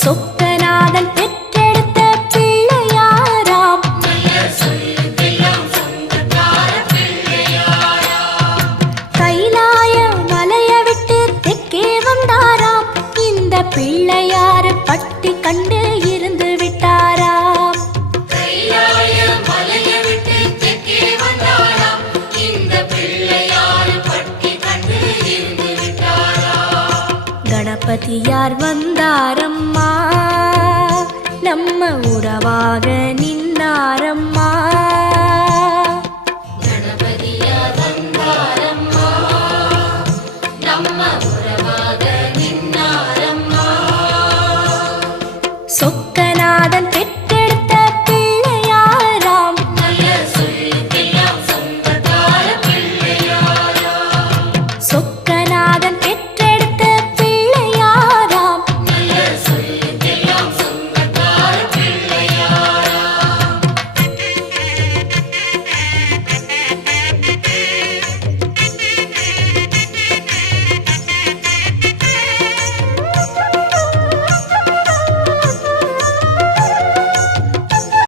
சொக்கநாதன் பெற்றெடுத்த பிள்ளையாராம். கைலாய மலைய விட்டு தெற்கே வந்தாராம். இந்த பிள்ளையார் பட்டி கண்டு இருந்து விட்டாராம். கணபதியார் வந்தாரம்மா, நம்ம உறவாக நின்னாரம்மா. கணபதியார் வந்தாரம்மா, நம்ம உறவாக நின்னாரம்மா. சொக்க